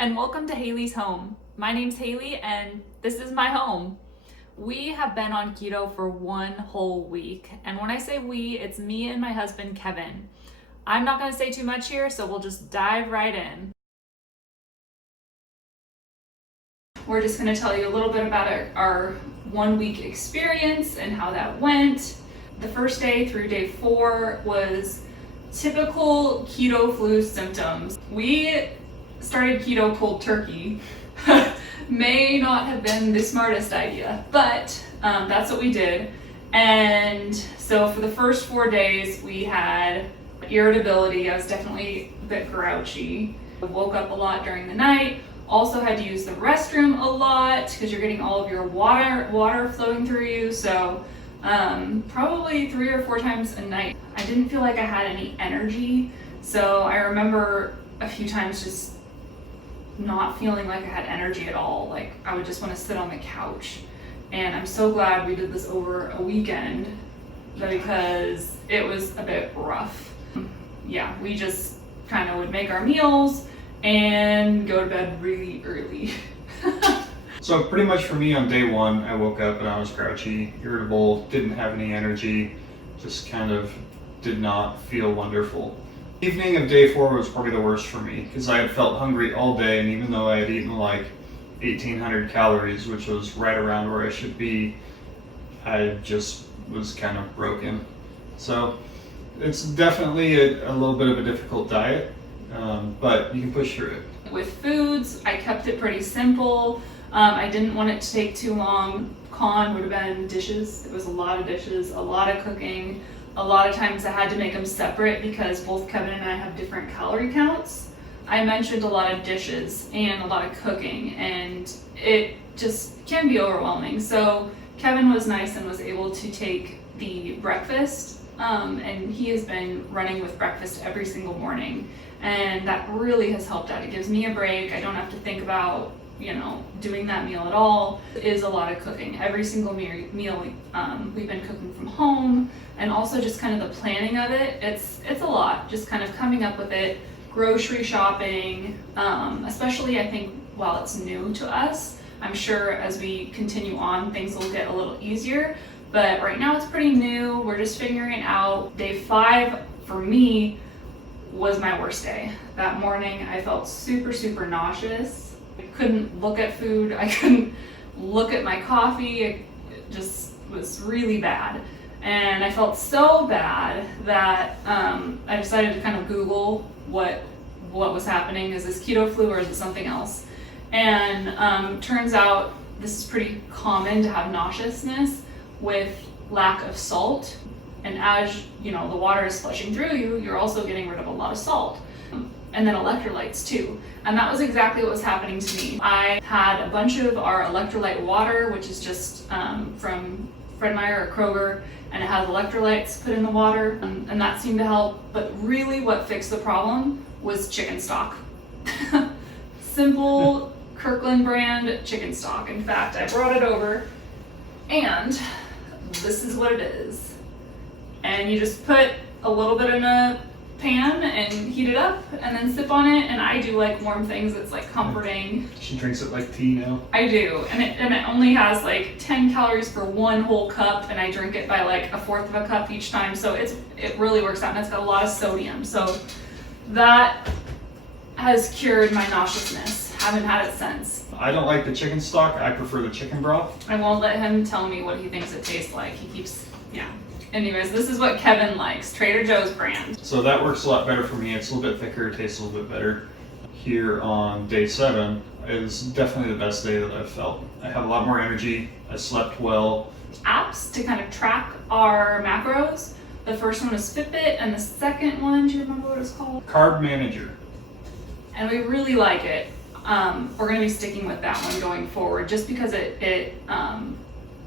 and welcome to Haley's Home. My name's Haley and this is my home. We have been on keto for 1 whole week, and when I say we, it's me and my husband Kevin. I'm not going to say too much here, so we'll just dive right in. We're just going to tell you a little bit about our 1 week experience and how that went. The first day through day 4 was typical keto flu symptoms. We started keto cold turkey. May not have been the smartest idea, but that's what we did. And so for the first 4 days, we had irritability. I was definitely a bit grouchy. I woke up a lot during the night. Also had to use the restroom a lot because you're getting all of your water flowing through you. So probably 3 or 4 times a night. I didn't feel like I had any energy. So I remember a few times just not feeling like I had energy at all. Like I would just want to sit on the couch. And I'm so glad we did this over a weekend because it was a bit rough. Yeah, we just kind of would make our meals and go to bed really early. So pretty much for me on day 1, I woke up and I was grouchy, irritable, didn't have any energy, just kind of did not feel wonderful. Evening of day 4 was probably the worst for me because I had felt hungry all day, and even though I had eaten like 1,800 calories, which was right around where I should be, I just was kind of broken. So it's definitely a little bit of a difficult diet, but you can push through it. With foods, I kept it pretty simple. I didn't want it to take too long. Con would have been dishes. It was a lot of dishes, a lot of cooking. A lot of times I had to make them separate because both Kevin and I have different calorie counts. I mentioned a lot of dishes and a lot of cooking, and it just can be overwhelming. So Kevin was nice and was able to take the breakfast, and he has been running with breakfast every single morning, and that really has helped out. It gives me a break. I don't have to think about doing that meal at all. It is a lot of cooking. Every single meal we've been cooking from home, and also just kind of the planning of it. It's a lot, just kind of coming up with it, grocery shopping, especially I think while it's new to us. I'm sure as we continue on, things will get a little easier, but right now it's pretty new. We're just figuring it out. Day 5 for me was my worst day. That morning I felt super nauseous. I couldn't look at food. I couldn't look at my coffee. It just was really bad. And I felt so bad that I decided to kind of Google what was happening. Is this keto flu or is it something else? And turns out this is pretty common to have nauseousness with lack of salt. And as the water is flushing through you, you're also getting rid of a lot of salt. And then electrolytes too. And that was exactly what was happening to me. I had a bunch of our electrolyte water, which is just from Fred Meyer or Kroger, and it has electrolytes put in the water, and that seemed to help. But really what fixed the problem was chicken stock. Simple Kirkland brand chicken stock. In fact, I brought it over, and this is what it is. And you just put a little bit in a pan and heat it up and then sip on it, and I do like warm things. It's like comforting. She drinks it like tea now. I do, and it only has like 10 calories for 1 whole cup, and I drink it by like 1/4 of a cup each time, so it really works out, and it's got a lot of sodium, so that has cured my nauseousness. Haven't had it since. I don't like the chicken stock. I prefer the chicken broth. I won't let him tell me what he thinks it tastes like. He keeps Anyways, this is what Kevin likes, Trader Joe's brand. So that works a lot better for me. It's a little bit thicker, tastes a little bit better. Here on day 7 is definitely the best day that I've felt. I have a lot more energy. I slept well. Apps to kind of track our macros. The first one was Fitbit, and the second one, do you remember what it was called? Carb Manager. And we really like it. We're going to be sticking with that one going forward, just because it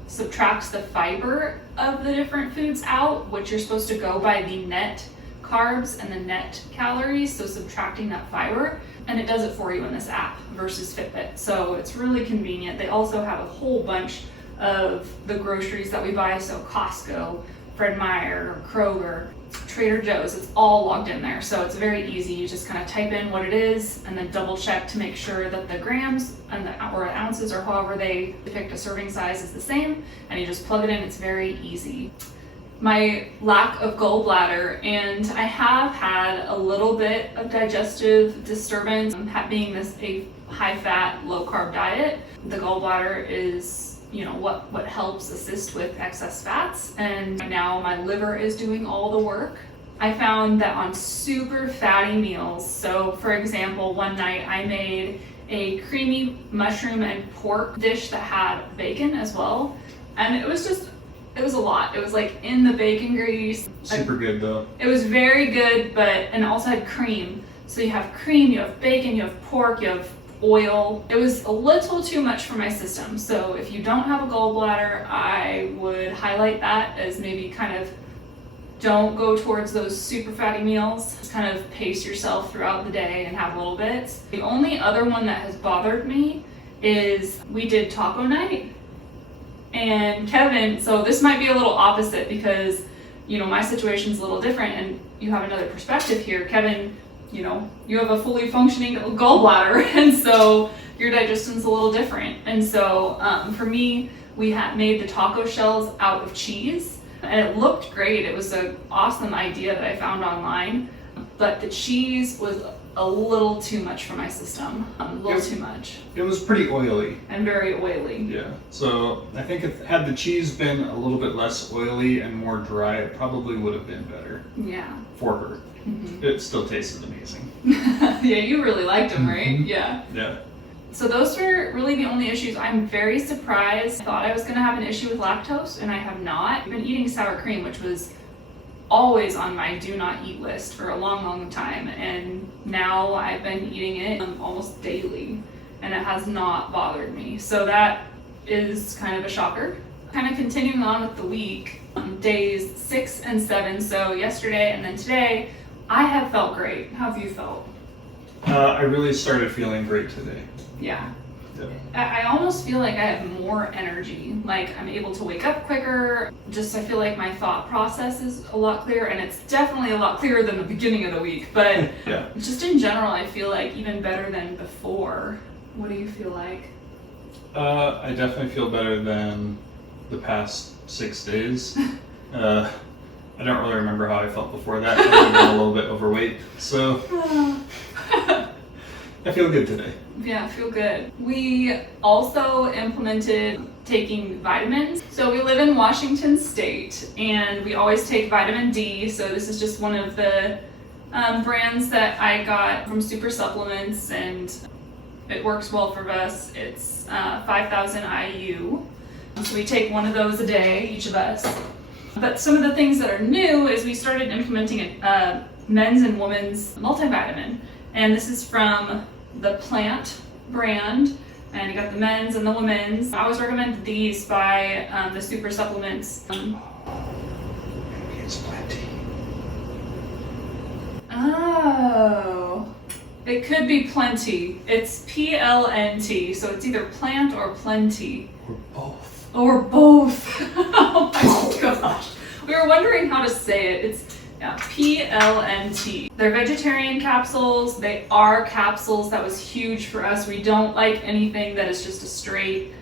subtracts the fiber of the different foods out, which you're supposed to go by the net carbs and the net calories, so subtracting that fiber, and it does it for you in this app versus Fitbit. So it's really convenient. They also have a whole bunch of the groceries that we buy, so Costco, Fred Meyer, Kroger, Trader Joe's. It's all logged in there, so it's very easy. You just kind of type in what it is and then double check to make sure that the grams and or ounces or however they depict a serving size is the same, and you just plug it in. It's very easy. My lack of gallbladder, and I have had a little bit of digestive disturbance, being this a high-fat, low-carb diet. The gallbladder is, you know, what helps assist with excess fats, and now my liver is doing all the work. I found that on super fatty meals, so for example, one night I made a creamy mushroom and pork dish that had bacon as well, and it was a lot. It was like in the bacon grease. Super good though. It was very good, and it also had cream. So you have cream, you have bacon, you have pork, you have oil. It was a little too much for my system. So if you don't have a gallbladder, I would highlight that as maybe kind of don't go towards those super fatty meals. Just kind of pace yourself throughout the day and have little bits. The only other one that has bothered me is we did taco night. And Kevin, so this might be a little opposite because, you know, my situation's a little different and you have another perspective here. Kevin, you know, you have a fully functioning gallbladder, and so your digestion's a little different. And so for me, we had made the taco shells out of cheese, and it looked great. It was an awesome idea that I found online, but the cheese was a little too much for my system, too much. It was pretty oily. And very oily. Yeah, so I think if had the cheese been a little bit less oily and more dry, it probably would have been better. Yeah. For her. Mm-hmm. It still tasted amazing. Yeah, you really liked them, right? Mm-hmm. Yeah. Yeah. So those were really the only issues. I'm very surprised. I thought I was going to have an issue with lactose, and I have not. I've been eating sour cream, which was always on my do not eat list for a long time, and now I've been eating it almost daily, and it has not bothered me. So that is kind of a shocker. Kind of continuing on with the week, days 6 and 7, so yesterday and then today, I have felt great. How have you felt? I really started feeling great today. Yeah. Yeah. I almost feel like I have more energy. Like I'm able to wake up quicker. Just I feel like my thought process is a lot clearer, and it's definitely a lot clearer than the beginning of the week. But yeah. Just in general, I feel like even better than before. What do you feel like? I definitely feel better than the past 6 days. I don't really remember how I felt before that. I've been a little bit overweight, so I feel good today. Yeah, I feel good. We also implemented taking vitamins. So we live in Washington State, and we always take vitamin D. So this is just one of the brands that I got from Super Supplements, and it works well for us. It's 5,000 IU. So we take one of those a day, each of us. But some of the things that are new is we started implementing a men's and women's multivitamin. And this is from the Plant brand. And you got the men's and the women's. I always recommend these by the Super Supplements. It's plenty. Oh. It could be Plenty. It's PLNT. So it's either Plant or Plenty. Or both. Or both. Oh my gosh. We were wondering how to say it. It's PLNT. They're vegetarian capsules. They are capsules. That was huge for us. We don't like anything that is just a straight,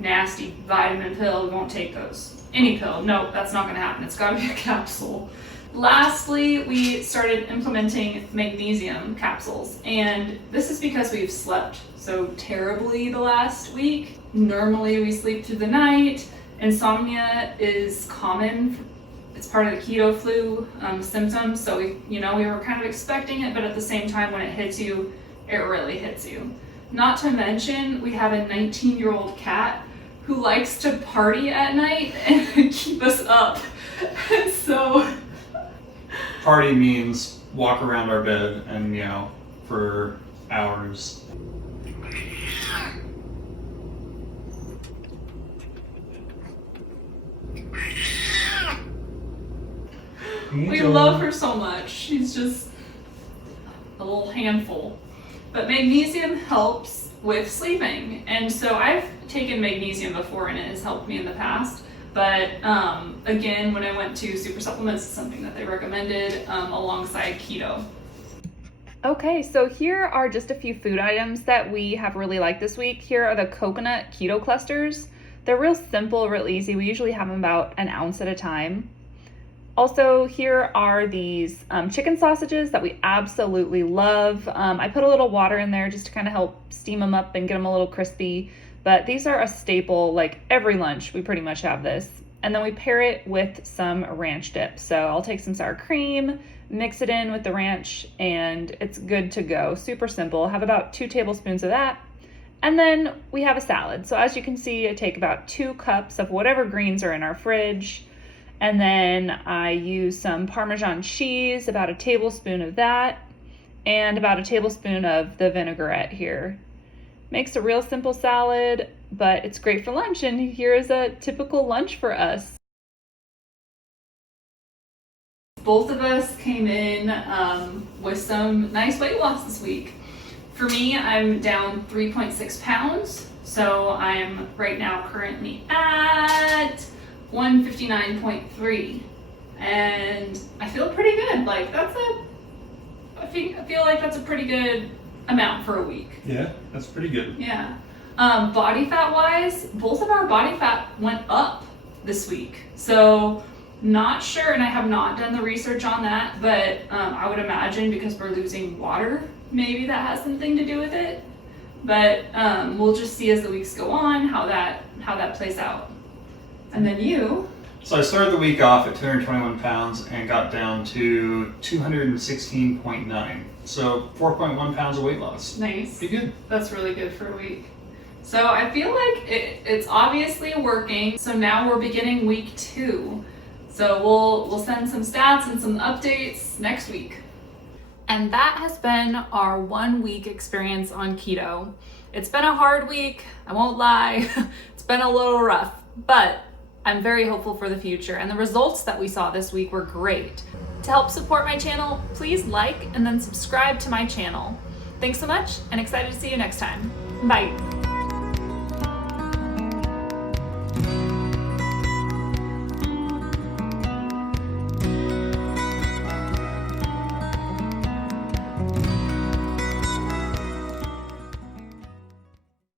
nasty vitamin pill. We won't take those. Any pill. No, that's not going to happen. It's got to be a capsule. Lastly, we started implementing magnesium capsules. And this is because we've slept so terribly the last week. Normally we sleep through the night. Insomnia is common. It's part of the keto flu symptoms. So we were kind of expecting it, but at the same time, when it hits you, it really hits you. Not to mention, we have a 19-year-old cat who likes to party at night and keep us up. And so Party means walk around our bed and meow for hours. we love her so much. She's just a little handful. But magnesium helps with sleeping. And so I've taken magnesium before and it has helped me in the past. But again, when I went to Super Supplements, it's something that they recommended alongside keto. Okay, so here are just a few food items that we have really liked this week. Here are the coconut keto clusters. They're real simple, real easy. We usually have them about an ounce at a time. Also, here are these chicken sausages that we absolutely love. I put a little water in there just to kind of help steam them up and get them a little crispy. But these are a staple, like every lunch we pretty much have this. And then we pair it with some ranch dip. So I'll take some sour cream, mix it in with the ranch, and it's good to go. Super simple. Have about 2 tablespoons of that. And then we have a salad. So as you can see, I take about 2 cups of whatever greens are in our fridge. And then I use some Parmesan cheese, about a tablespoon of that, and about a tablespoon of the vinaigrette here. Makes a real simple salad, but it's great for lunch, and here is a typical lunch for us. Both of us came in with some nice weight loss this week. For me, I'm down 3.6 pounds, so I'm right now currently at 159.3, and I feel pretty good. Like I feel like that's a pretty good amount for a week. Yeah, that's pretty good. Yeah. Body fat wise, both of our body fat went up this week. So not sure, and I have not done the research on that, but I would imagine because we're losing water, maybe that has something to do with it. But we'll just see as the weeks go on how that plays out. And then you? So I started the week off at 221 pounds and got down to 216.9. So 4.1 pounds of weight loss. Nice. Pretty good. That's really good for a week. So I feel like it's obviously working. So now we're beginning week 2. So we'll send some stats and some updates next week. And that has been our 1 week experience on keto. It's been a hard week, I won't lie. It's been a little rough, but I'm very hopeful for the future, and the results that we saw this week were great. To help support my channel, please like and then subscribe to my channel. Thanks so much, and excited to see you next time. Bye.